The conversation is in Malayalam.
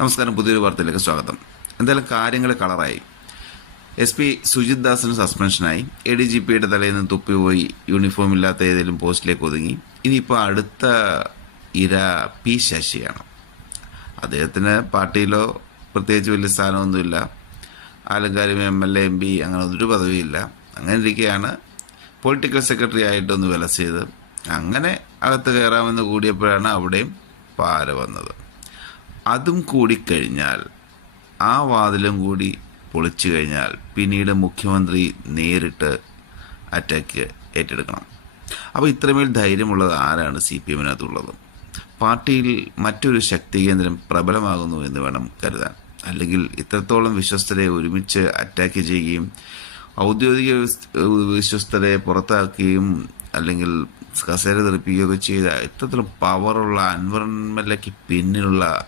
നമസ്കാരം. പുതിയൊരു വാർത്തയിലേക്ക് സ്വാഗതം. എന്തായാലും കാര്യങ്ങൾ കളറായി. SP സുജിത് ദാസിന് സസ്പെൻഷനായി. ADGPയുടെ തലേന്ന് തുപ്പിപ്പോയി യൂണിഫോം ഇല്ലാത്ത ഏതെങ്കിലും പോസ്റ്റിലേക്ക് ഒതുങ്ങി. ഇനിയിപ്പോൾ അടുത്ത ഇര P ശശിയാണ്. അദ്ദേഹത്തിന് പാർട്ടിയിലോ പ്രത്യേകിച്ച് വലിയ സ്ഥാനമൊന്നുമില്ല. ആലങ്കാരും MLA MP അങ്ങനെ ഒരു പദവിയില്ല. അങ്ങനെ ഇരിക്കുകയാണ് പൊളിറ്റിക്കൽ സെക്രട്ടറി ആയിട്ടൊന്ന് വിലസിയത്. അങ്ങനെ അകത്ത് കയറാമെന്ന് കൂടിയപ്പോഴാണ് അവിടെയും പാര വന്നത്. അതും കൂടിക്കഴിഞ്ഞാൽ, ആ വാതിലും കൂടി പൊളിച്ചു കഴിഞ്ഞാൽ പിന്നീട് മുഖ്യമന്ത്രി നേരിട്ട് അറ്റാക്ക് ഏറ്റെടുക്കണം. അപ്പോൾ ഇത്രമേൽ ധൈര്യമുള്ളത് ആരാണ് CPM-നകത്തുള്ളത്? പാർട്ടിയിൽ മറ്റൊരു ശക്തി കേന്ദ്രം പ്രബലമാകുന്നു എന്ന് വേണം കരുതാൻ. അല്ലെങ്കിൽ ഇത്രത്തോളം വിശ്വസ്തരെ ഒരുമിച്ച് അറ്റാക്ക് ചെയ്യുകയും ഔദ്യോഗിക വിശ്വസ്തരെ പുറത്താക്കുകയും അല്ലെങ്കിൽ കസേര തെറിപ്പിക്കുകയൊക്കെ ചെയ്ത ഇത്തരത്തിലും പവറുള്ള അൻവർ MLAക്ക് പിന്നിലുള്ള